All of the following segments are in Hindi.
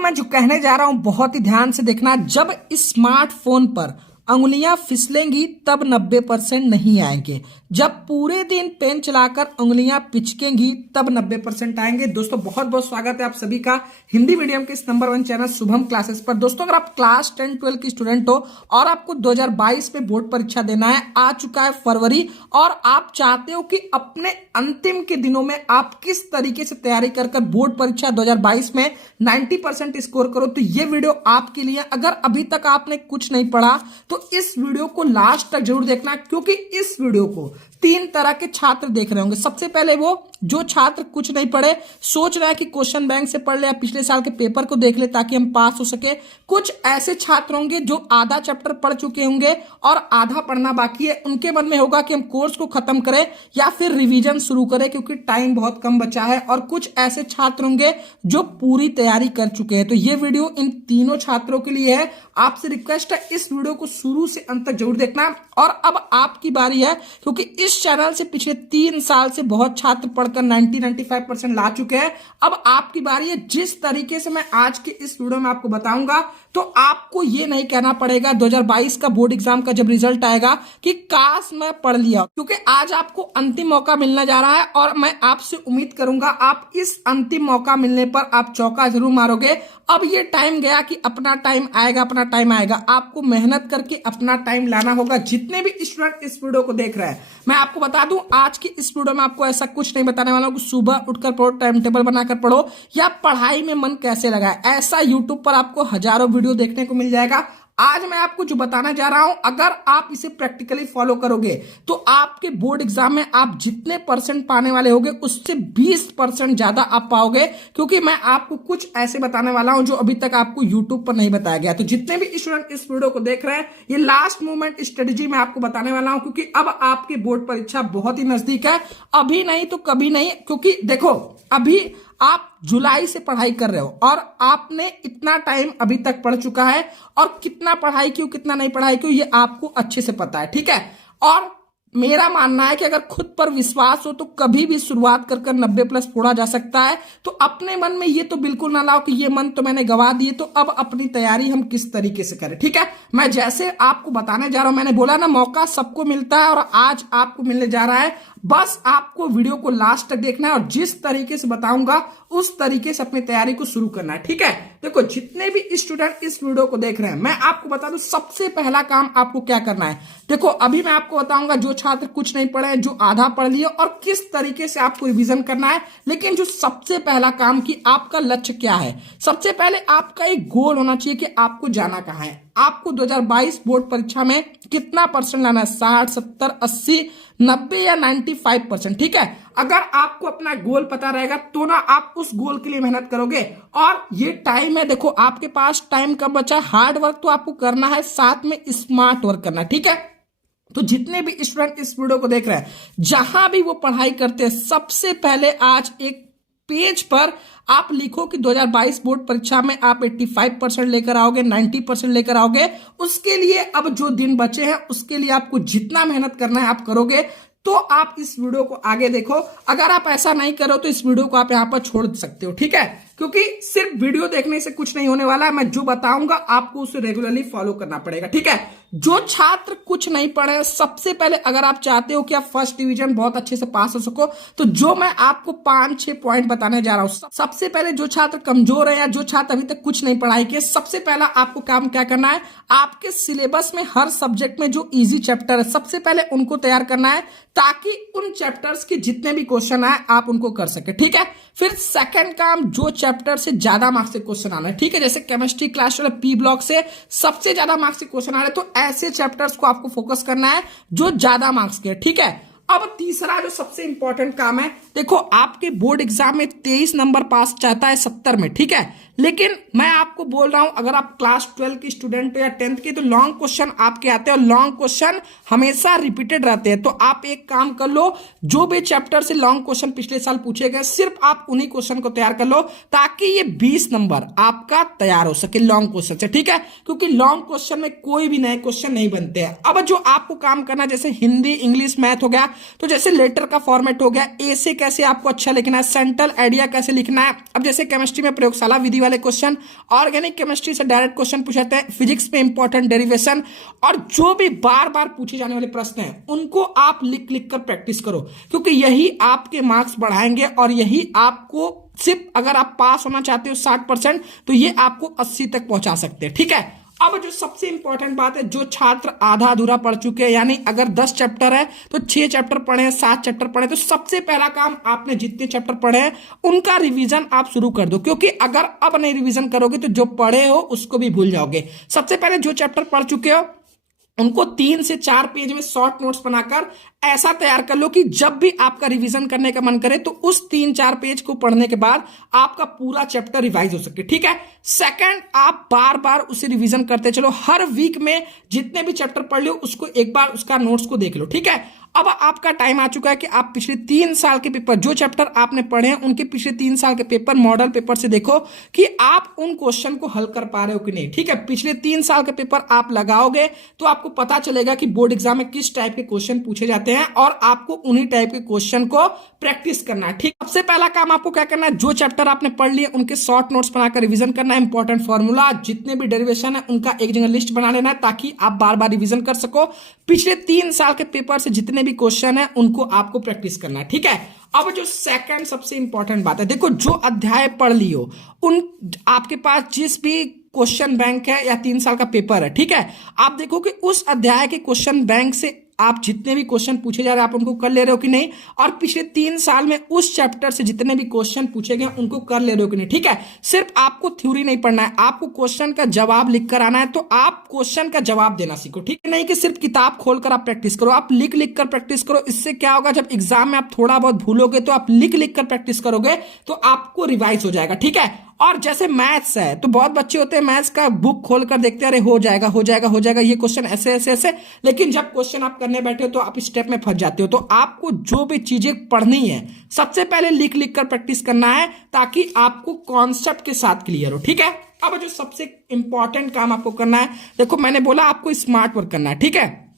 दोस्तों मैं जो कहने जा रहा हूं बहुत ही ध्यान से देखना। जब स्मार्टफोन पर उंगलियां फिसलेंगी तब 90% नहीं आएंगे। जब पूरे दिन पेन चलाकर उंगलियां पिचकेंगी तब 90% आएंगे। दोस्तों बहुत बहुत स्वागत है आप सभी का हिंदी मीडियम के इस नंबर 1 चैनल शुभम क्लासेस पर। दोस्तों अगर आप क्लास 10 12 की स्टूडेंट हो और आपको 2022 में बोर्ड परीक्षा देना है, आ चुका है फरवरी, और आप चाहते हो कि अपने अंतिम के दिनों में आप किस तरीके से तैयारी कर बोर्ड परीक्षा 2022 में 90% स्कोर करो, तो ये वीडियो आपके लिए। अगर अभी तक आपने कुछ नहीं पढ़ा तो इस वीडियो को लास्ट तक जरूर देखना, क्योंकि इस वीडियो को 3 तरह के छात्र देख रहे होंगे। सबसे पहले वो जो छात्र कुछ नहीं पढ़े, सोच रहा है कि क्वेश्चन बैंक से पढ़ ले या पिछले साल के पेपर को देख ले ताकि हम पास हो सके। कुछ ऐसे छात्र होंगे जो आधा चैप्टर पढ़ चुके होंगे और आधा पढ़ना बाकी है। उनके मन में होगा कि हम कोर्स को खत्म करें या फिर रिवीजन शुरू करें, क्योंकि टाइम बहुत कम बचा है। और कुछ ऐसे छात्र होंगे जो पूरी तैयारी कर चुके हैं। तो ये वीडियो इन तीनों छात्रों के लिए है। आपसे रिक्वेस्ट है इस वीडियो को शुरू से अंत तक जरूर देखना। और अब आपकी बारी है, क्योंकि इस चैनल से पिछले 3 साल से बहुत छात्र पढ़कर 90-95% ला चुके हैं। अब आपकी बारी है। जिस तरीके से मैं आज के इस वीडियो में आपको बताऊंगा तो आपको ये नहीं कहना पड़ेगा 2022 का बोर्ड एग्जाम का जब रिजल्ट आएगा कि काश मैं पढ़ लिया, क्योंकि आज आपको अंतिम मौका मिलने जा रहा है। और मैं आपसे उम्मीद करूंगा आप इस अंतिम मौका मिलने पर आप चौका जरूर मारोगे। अब ये टाइम गया कि अपना टाइम आएगा, अपना टाइम आएगा। आपको मेहनत करके अपना टाइम लाना होगा। जितने भी स्टूडेंट इस वीडियो को देख रहे हैं, मैं आपको बता दूं आज की इस वीडियो में आपको ऐसा कुछ नहीं बताने वाला हूं कि सुबह उठकर पढ़ो, टाइम टेबल बनाकर पढ़ो या पढ़ाई में मन कैसे लगा है। ऐसा यूट्यूब पर आपको हजारों वीडियो देखने को मिल जाएगा। आज मैं आपको जो बताना जा रहा हूं, अगर आप इसे प्रैक्टिकली फॉलो करोगे तो आपके बोर्ड एग्जाम में आप जितने परसेंट पाने वाले होगे उससे 20% ज्यादा आप पाओगे, क्योंकि मैं आपको कुछ ऐसे बताने वाला हूं जो अभी तक आपको यूट्यूब पर नहीं बताया गया। तो जितने भी स्टूडेंट इस वीडियो को देख रहे हैं, ये लास्ट मोमेंट स्ट्रेटेजी मैं आपको बताने वाला हूं, क्योंकि अब आपकी बोर्ड परीक्षा बहुत ही नजदीक है। अभी नहीं तो कभी नहीं, क्योंकि देखो अभी आप जुलाई से पढ़ाई कर रहे हो और आपने इतना टाइम अभी तक पढ़ चुका है, और कितना पढ़ाई क्यों कितना नहीं पढ़ाई क्यों ये आपको अच्छे से पता है, ठीक है। और मेरा मानना है कि अगर खुद पर विश्वास हो तो कभी भी शुरुआत कर 90+ फोड़ा जा सकता है। तो अपने मन में ये तो बिल्कुल ना लाओ कि ये मन तो मैंने गवा दिए, तो अब अपनी तैयारी हम किस तरीके से करें, ठीक है। मैं जैसे आपको बताने जा रहा हूं, मैंने बोला ना मौका सबको मिलता है, और आज आपको मिलने जा रहा है। बस आपको वीडियो को लास्ट तक देखना है और जिस तरीके से बताऊंगा उस तरीके से अपनी तैयारी को शुरू करना है, ठीक है। देखो जितने भी स्टूडेंट इस वीडियो को देख रहे हैं, मैं आपको बता दूं सबसे पहला काम आपको क्या करना है। देखो अभी मैं आपको बताऊंगा जो छात्र कुछ नहीं पढ़े, जो आधा पढ़ लिए, और किस तरीके से आपको रिवीजन करना है। लेकिन जो सबसे पहला काम कि आपका लक्ष्य क्या है, सबसे पहले आपका एक गोल होना चाहिए कि आपको जाना कहां है। आपको 2022 बोर्ड परीक्षा में कितना परसेंट लाना है, 60, 70, 80, 90 या 95%, ठीक है। अगर आपको अपना गोल पता रहेगा तो ना आप उस गोल के लिए मेहनत करोगे। और ये टाइम है, देखो आपके पास टाइम कम बचा है। हार्ड वर्क तो आपको करना है, साथ में स्मार्ट वर्क करना है, ठीक है। तो जितने भी स्टूडेंट इस वीडियो को देख रहे हैं, जहां भी वो पढ़ाई करते हैं, सबसे पहले आज एक पेज पर आप लिखो कि 2022 बोर्ड परीक्षा में आप 85% लेकर आओगे, 90% लेकर आओगे। उसके लिए अब जो दिन बचे हैं उसके लिए आपको जितना मेहनत करना है आप करोगे। तो आप इस वीडियो को आगे देखो। अगर आप ऐसा नहीं करो तो इस वीडियो को आप यहां पर छोड़ सकते हो, ठीक है, क्योंकि सिर्फ वीडियो देखने से कुछ नहीं होने वाला है। मैं जो बताऊंगा आपको उसे रेगुलरली फॉलो करना पड़ेगा, ठीक है। जो छात्र कुछ नहीं पढ़े, सबसे पहले अगर आप चाहते हो कि आप फर्स्ट डिवीजन बहुत अच्छे से पास हो सको, तो जो मैं आपको 5-6 पॉइंट बताने जा रहा हूं। सबसे पहले जो छात्र कमजोर है या जो छात्र अभी तक कुछ नहीं पढ़ाई किए, सबसे पहला आपको काम क्या करना है, आपके सिलेबस में हर सब्जेक्ट में जो इजी चैप्टर है सबसे पहले उनको तैयार करना है, ताकि उन चैप्टर्स के जितने भी क्वेश्चन आए आप उनको कर सके, ठीक है। फिर सेकंड काम, जो चैप्टर से ज्यादा मार्क्स से क्वेश्चन आना है, ठीक है, जैसे केमिस्ट्री क्लास वाला पी ब्लॉक से सबसे ज्यादा मार्क्स से क्वेश्चन आ रहे, तो ऐसे चैप्टर्स को आपको फोकस करना है जो ज्यादा मार्क्स के, ठीक है। अब तीसरा जो सबसे इंपॉर्टेंट काम है, देखो आपके बोर्ड एग्जाम में 23 नंबर पास चाहता है 70 में, ठीक है। लेकिन मैं आपको बोल रहा हूं अगर आप क्लास 12 की स्टूडेंट हो या 10th के, तो लॉन्ग क्वेश्चन आपके आते हैं और लॉन्ग क्वेश्चन हमेशा रिपीटेड रहते हैं। तो आप एक काम कर लो, जो भी चैप्टर से लॉन्ग क्वेश्चन पिछले साल पूछे गए सिर्फ आप उन्हीं क्वेश्चन को तैयार कर लो, ताकि ये 20 नंबर आपका तैयार हो सके लॉन्ग क्वेश्चन से, ठीक है। क्योंकि लॉन्ग क्वेश्चन में कोई भी नए क्वेश्चन नहीं बनते हैं। अब जो आपको काम करना, जैसे हिंदी, इंग्लिश, मैथ हो गया, तो जैसे लेटर का फॉर्मेट हो गया, ए से कैसे आपको अच्छा लिखना है, सेंट्रल आइडिया कैसे लिखना है। अब जैसे केमिस्ट्री में प्रयोगशाला विधि वाले क्वेश्चन, ऑर्गेनिक केमिस्ट्री से डायरेक्ट क्वेश्चन पूछे जाते हैं, फिजिक्स में इंपॉर्टेंट डेरिवेशन, और जो भी बार बार पूछे जाने वाले प्रश्न हैं उनको आप लिख लिख कर प्रैक्टिस करो, क्योंकि यही आपके मार्क्स बढ़ाएंगे और यही आपको सिर्फ अगर आप पास होना चाहते हो 60%, तो ये आपको 80 तक पहुंचा सकते हैं। ठीक है, अब जो सबसे इंपॉर्टेंट बात है, जो छात्र आधा अधूरा पढ़ चुके हैं, यानी अगर 10 चैप्टर है तो 6 चैप्टर पढ़े हैं, 7 चैप्टर पढ़े, तो सबसे पहला काम आपने जितने चैप्टर पढ़े हैं उनका रिवीजन आप शुरू कर दो, क्योंकि अगर अब नहीं रिवीजन करोगे तो जो पढ़े हो उसको भी भूल जाओगे। सबसे पहले जो चैप्टर पढ़ चुके हो उनको 3 से 4 पेज में शॉर्ट नोट्स बनाकर ऐसा तैयार कर लो कि जब भी आपका रिवीजन करने का मन करे तो उस 3-4 पेज को पढ़ने के बाद आपका पूरा चैप्टर रिवाइज हो सके। ठीक है, सेकंड, आप बार बार उसे रिवीजन करते चलो, हर वीक में जितने भी चैप्टर पढ़ लो उसको एक बार उसका नोट्स को देख लो। ठीक है, अब आपका टाइम आ चुका है कि आप पिछले 3 साल के पेपर, जो चैप्टर आपने पढ़े हैं उनके पिछले 3 साल के पेपर, मॉडल पेपर से देखो कि आप उन क्वेश्चन को हल कर पा रहे हो कि नहीं। ठीक है, पिछले 3 साल के पेपर आप लगाओगे तो आपको पता चलेगा कि बोर्ड एग्जाम में किस टाइप के क्वेश्चन पूछे जाते हैं और आपको उन्हीं टाइप के क्वेश्चन को प्रैक्टिस करना है। ठीक, सबसे पहला काम आपको क्या करना है, जो चैप्टर आपने पढ़ लिए उनके शॉर्ट नोट्स बनाकर रिवीजन करना है। इंपॉर्टेंट फॉर्मूला, जितने भी डेरिवेशन है उनका एक जगह लिस्ट बना लेना है ताकि आप बार बार रिवीजन कर सको। पिछले 3 साल के पेपर से जितने भी क्वेश्चन है उनको आपको प्रैक्टिस करना है। ठीक है, अब जो सेकंड सबसे इंपॉर्टेंट बात है, देखो जो अध्याय पढ़ लियो उन आपके पास जिस भी क्वेश्चन बैंक है या 3 साल का पेपर है, ठीक है, आप देखो कि उस अध्याय के क्वेश्चन बैंक से आप जितने भी क्वेश्चन पूछे जा रहे हैं आप उनको कर ले रहे हो कि नहीं, और पिछले 3 साल में उस चैप्टर से जितने भी क्वेश्चन पूछे गए उनको कर ले रहे हो कि नहीं। ठीक है, सिर्फ आपको थ्योरी नहीं पढ़ना है, आपको क्वेश्चन का जवाब लिख कर आना है, तो आप क्वेश्चन का जवाब देना सीखो। ठीक है, नहीं कि सिर्फ किताब खोलकर आप प्रैक्टिस करो, आप लिख लिख कर प्रैक्टिस करो। इससे क्या होगा, जब एग्जाम में आप थोड़ा बहुत भूलोगे तो आप लिख लिख कर प्रैक्टिस करोगे तो आपको रिवाइज हो जाएगा। ठीक है, और जैसे मैथ्स है तो बहुत बच्चे होते हैं मैथ्स का बुक खोलकर देखते हैं, अरे हो जाएगा हो जाएगा हो जाएगा, ये क्वेश्चन ऐसे ऐसे ऐसे, लेकिन जब क्वेश्चन आप करने बैठे हो तो आप स्टेप में फंस जाते हो। तो आपको जो भी चीजें पढ़नी है सबसे पहले लिख लिख कर प्रैक्टिस करना है ताकि आपको कॉन्सेप्ट के साथ क्लियर हो। ठीक है, अब जो सबसे इंपॉर्टेंट काम आपको करना है, देखो मैंने बोला आपको स्मार्ट वर्क करना है। ठीक है,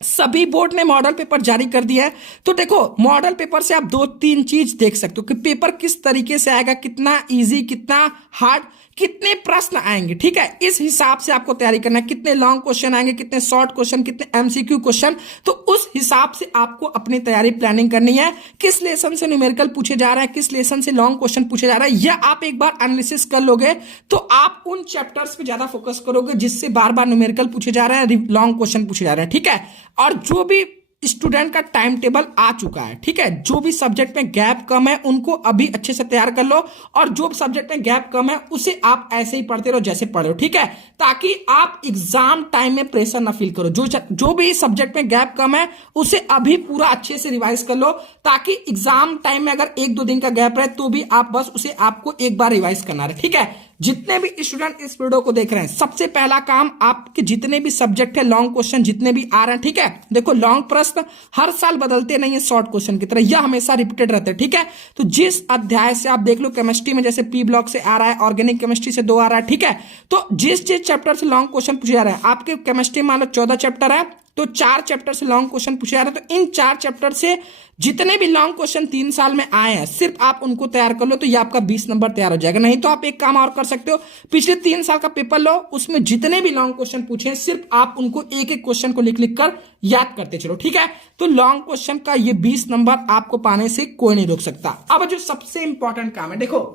सभी बोर्ड ने मॉडल पेपर जारी कर दिया है, तो देखो मॉडल पेपर से आप 2-3 चीज देख सकते हो कि पेपर किस तरीके से आएगा, कितना इजी, कितना हार्ड, कितने प्रश्न आएंगे। ठीक है, इस हिसाब से आपको तैयारी करना है, कितने लॉन्ग क्वेश्चन आएंगे, कितने शॉर्ट क्वेश्चन, कितने एमसीक्यू क्वेश्चन, तो उस हिसाब से आपको अपनी तैयारी प्लानिंग करनी है। किस लेसन से न्यूमेरिकल पूछे जा रहा है, किस लेसन से लॉन्ग क्वेश्चन पूछे जा रहा है, यह आप एक बार एनालिसिस कर लोगे तो आप उन चैप्टर्स पे ज्यादा फोकस करोगे जिससे बार बार न्यूमेरिकल पूछे जा रहे हैं, लॉन्ग क्वेश्चन पूछे जा रहे हैं। ठीक है, और जो भी स्टूडेंट का टाइम टेबल आ चुका है, ठीक है, जो भी सब्जेक्ट में गैप कम है उनको अभी अच्छे से तैयार कर लो, और जो सब्जेक्ट में गैप कम है उसे आप ऐसे ही पढ़ते रहो जैसे पढ़े हो। ठीक है, ताकि आप एग्जाम टाइम में प्रेशर ना फील करो। जो भी सब्जेक्ट में गैप कम है उसे अभी पूरा अच्छे से रिवाइज कर लो, ताकि एग्जाम टाइम में अगर 1-2 दिन का गैप रहे तो भी आप बस उसे आपको एक बार रिवाइज करना है। ठीक है, जितने भी स्टूडेंट इस वीडियो को देख रहे हैं, सबसे पहला काम आपके जितने भी सब्जेक्ट है, लॉन्ग क्वेश्चन जितने भी आ रहे हैं, ठीक है, देखो लॉन्ग प्रश्न हर साल बदलते नहीं है शॉर्ट क्वेश्चन की तरह, यह हमेशा रिपीटेड रहते हैं। ठीक है, तो जिस अध्याय से आप देख लो, केमिस्ट्री में जैसे पी ब्लॉक से आ रहा है, ऑर्गेनिक केमिस्ट्री से 2 आ रहा है। ठीक है, तो जिस चैप्टर से लॉन्ग क्वेश्चन पूछे जा रहे हैं, आपके केमिस्ट्री मान लो 14 चैप्टर है तो 4 चैप्टर से लॉन्ग क्वेश्चन पूछे जा रहे हैं, तो इन 4 चैप्टर से जितने भी लॉन्ग क्वेश्चन 3 साल में आए हैं सिर्फ आप उनको तैयार कर लो तो ये आपका 20 नंबर तैयार हो जाएगा। नहीं तो आप एक काम और कर सकते हो, पिछले 3 साल का पेपर लो, उसमें जितने भी लॉन्ग क्वेश्चन पूछे हैं सिर्फ आप उनको एक एक क्वेश्चन को लिख लिख कर याद करते चलो। ठीक है, तो लॉन्ग क्वेश्चन का ये 20 नंबर आपको पाने से कोई नहीं रोक सकता। अब जो सबसे इंपॉर्टेंट काम है, देखो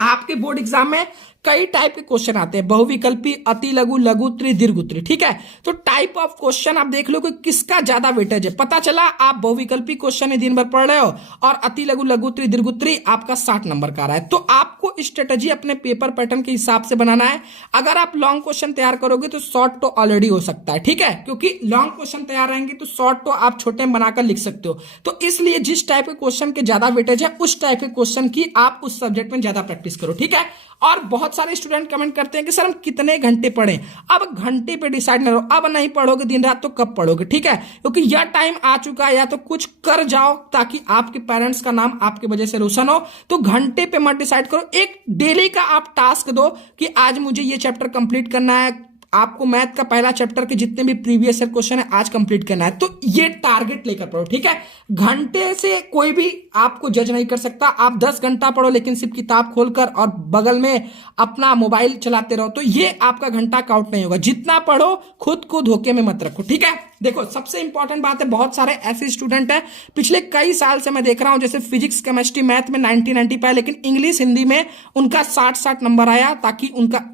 आपके बोर्ड एग्जाम में कई टाइप के क्वेश्चन आते हैं, बहुविकल्पी, अति लघु, लघु उत्तरी, दीर्घ उत्तरी। ठीक है, तो टाइप ऑफ क्वेश्चन आप देख लो कि किसका ज्यादा वेटेज है। पता चला आप बहुविकल्पी क्वेश्चन ही दिन भर पढ़ रहे हो और अति लघु, लघु उत्तरी, दीर्घ उत्तरी आपका 60 नंबर का रहा है, तो आपको स्ट्रेटेजी अपने पेपर पैटर्न के हिसाब से बनाना है। अगर आप लॉन्ग क्वेश्चन तैयार करोगे तो शॉर्ट तो ऑलरेडी हो सकता है। ठीक है, क्योंकि लॉन्ग क्वेश्चन तैयार रहेंगे तो शॉर्ट तो आप छोटे में बनाकर लिख सकते हो, तो इसलिए जिस टाइप के क्वेश्चन के ज्यादा वेटेज है उस टाइप के क्वेश्चन की आप उस सब्जेक्ट में ज्यादा प्रैक्टिस करो। ठीक है, और बहुत सारे स्टूडेंट कमेंट करते हैं कि सर हम कितने घंटे पढ़ें। अब घंटे पे डिसाइड न करो, अब नहीं पढ़ोगे दिन रात तो कब पढ़ोगे। ठीक है, क्योंकि यह टाइम आ चुका है, या तो कुछ कर जाओ ताकि आपके पेरेंट्स का नाम आपकी वजह से रोशन हो, तो घंटे पे मत डिसाइड करो, एक डेली का आप टास्क दो कि आज मुझे ये चैप्टर कंप्लीट करना है, आपको मैथ का पहला चैप्टर के जितने भी प्रीवियस ईयर क्वेश्चन है आज कंप्लीट करना है। तो ये टारगेट लेकर पढ़ो, ठीक है। घंटे से कोई भी आपको जज नहीं कर सकता। आप 10 घंटा पढ़ो लेकिन सिर्फ किताब खोलकर और बगल में अपना मोबाइल चलाते रहो तो ये आपका घंटा काउंट नहीं होगा। जितना पढ़ो खुद को धोखे में मत रखो, ठीक है। देखो सबसे इंपॉर्टेंट बात है, बहुत सारे ऐसे स्टूडेंट हैं पिछले कई साल से मैं देख रहा हूं, जैसे फिजिक्स केमिस्ट्री मैथ में 90 पाए लेकिन इंग्लिश हिंदी में उनका 60 नंबर आया, ताकि उनका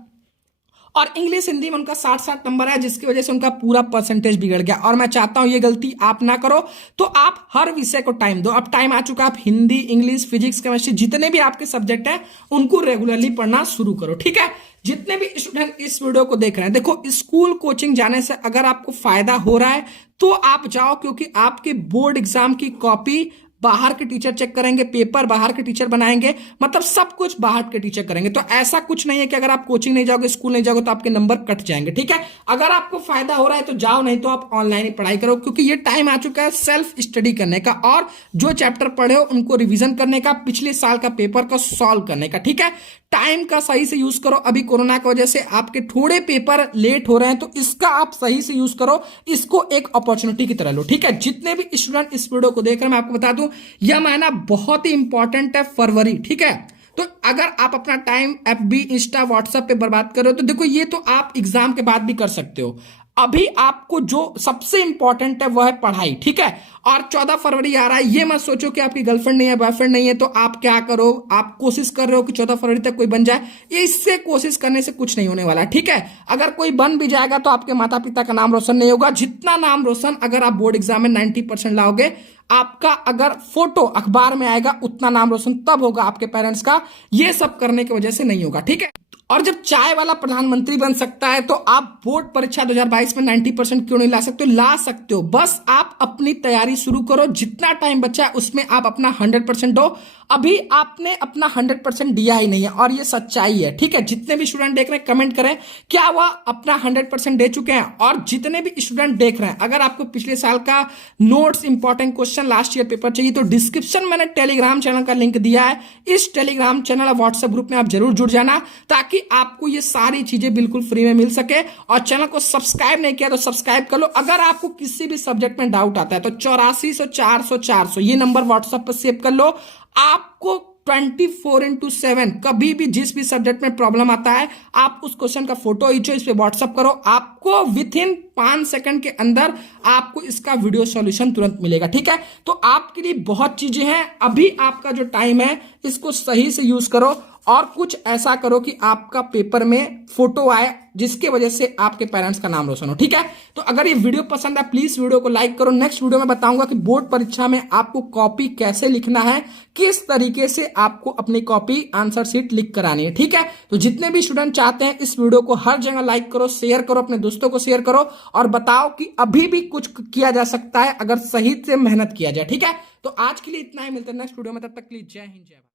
और इंग्लिश हिंदी में उनका 60 नंबर आया, जिसकी वजह से उनका पूरा परसेंटेज बिगड़ गया। और मैं चाहता हूं ये गलती आप ना करो। तो आप हर विषय को टाइम दो। अब टाइम आ चुका, आप हिंदी, इंग्लिश, फिजिक्स, केमिस्ट्री जितने भी आपके सब्जेक्ट हैं उनको रेगुलरली पढ़ना शुरू करो, ठीक है। जितने भी स्टूडेंट इस वीडियो को देख रहे हैं, देखो स्कूल कोचिंग जाने से अगर आपको फायदा हो रहा है तो आप जाओ, क्योंकि आपके बोर्ड एग्जाम की कॉपी बाहर के टीचर चेक करेंगे, पेपर बाहर के टीचर बनाएंगे, मतलब सब कुछ बाहर के टीचर करेंगे। तो ऐसा कुछ नहीं है कि अगर आप कोचिंग नहीं जाओगे, स्कूल नहीं जाओगे तो आपके नंबर कट जाएंगे, ठीक है। अगर आपको फायदा हो रहा है तो जाओ, नहीं तो आप ऑनलाइन ही पढ़ाई करो, क्योंकि ये टाइम आ चुका है सेल्फ स्टडी करने का और जो चैप्टर पढ़े हो उनको रिवीजन करने का, पिछले साल का पेपर को सॉल्व करने का, ठीक है। टाइम का सही से यूज करो। अभी कोरोना की वजह से आपके थोड़े पेपर लेट हो रहे हैं तो इसका आप सही से यूज करो, इसको एक अपॉर्चुनिटी की तरह लो, ठीक है। जितने भी स्टूडेंट इस वीडियो को देख रहे हैं मैं आपको बता दूं, यह महीना बहुत ही इंपॉर्टेंट है, फरवरी, ठीक है। तो अगर आप अपना टाइम FB, इंस्टा, व्हाट्सएप पे बर्बाद कर रहे हो तो देखो ये तो आप एग्जाम के बाद भी कर सकते हो। अभी आपको जो सबसे इंपॉर्टेंट है वह है पढ़ाई, ठीक है। और 14 फरवरी आ रहा है, ये मत सोचो कि आपकी गर्लफ्रेंड नहीं है, बॉयफ्रेंड नहीं है तो आप क्या करो, आप कोशिश कर रहे हो कि 14 फरवरी तक कोई बन जाए। ये इससे कोशिश करने से कुछ नहीं होने वाला, ठीक है। अगर कोई बन भी जाएगा तो आपके माता पिता का नाम रोशन नहीं होगा। जितना नाम रोशन अगर आप बोर्ड एग्जाम में 90% लाओगे, आपका अगर फोटो अखबार में आएगा उतना नाम रोशन तब होगा आपके पेरेंट्स का। ये सब करने की वजह से नहीं होगा, ठीक है। और जब चाय वाला प्रधानमंत्री बन सकता है तो आप बोर्ड परीक्षा 2022 में 90% क्यों नहीं ला सकते हो? ला सकते हो, बस आप अपनी तैयारी शुरू करो। जितना टाइम बचा है उसमें आप अपना 100% दो। अभी आपने अपना 100% दिया ही नहीं है और ये सच्चाई है, ठीक है। जितने भी स्टूडेंट देख रहे हैं कमेंट करें क्या वह अपना 100% दे चुके हैं। और जितने भी स्टूडेंट देख रहे हैं, अगर आपको पिछले साल का notes, important question, last year paper चाहिए तो डिस्क्रिप्शन मैंने टेलीग्राम चैनल का लिंक दिया है। इस टेलीग्राम चैनल और व्हाट्सएप ग्रुप में आप जरूर जुड़ जाना, ताकि आपको ये सारी चीजें बिल्कुल फ्री में मिल सके। और चैनल को सब्सक्राइब नहीं किया तो सब्सक्राइब कर लो। अगर आपको किसी भी सब्जेक्ट में डाउट आता है तो 8400 400 400 ये नंबर व्हाट्सएप पर सेव कर लो। आपको 24/7 कभी भी जिस भी सब्जेक्ट में प्रॉब्लम आता है आप उस क्वेश्चन का फोटो खींचो, इस पे व्हाट्सएप करो, आपको विद इन 5 सेकंड के अंदर आपको इसका वीडियो सॉल्यूशन तुरंत मिलेगा, ठीक है। तो आपके लिए बहुत चीजें हैं। अभी आपका जो टाइम है इसको सही से यूज करो और कुछ ऐसा करो कि आपका पेपर में फोटो आए जिसके वजह से आपके पेरेंट्स का नाम रोशन हो, ठीक है। तो अगर ये वीडियो पसंद है प्लीज वीडियो को लाइक करो। नेक्स्ट वीडियो में बताऊंगा कि बोर्ड परीक्षा में आपको कॉपी कैसे लिखना है, किस तरीके से आपको अपनी कॉपी आंसर शीट लिख कर आनी है, ठीक है। तो जितने भी स्टूडेंट चाहते हैं इस वीडियो को हर जगह लाइक करो, शेयर करो, अपने दोस्तों को शेयर करो और बताओ कि अभी भी कुछ किया जा सकता है अगर सही से मेहनत किया जाए, ठीक है। तो आज के लिए इतना ही, मिलते हैं नेक्स्ट वीडियो में, तब तक के लिए जय हिंद, जय भारत।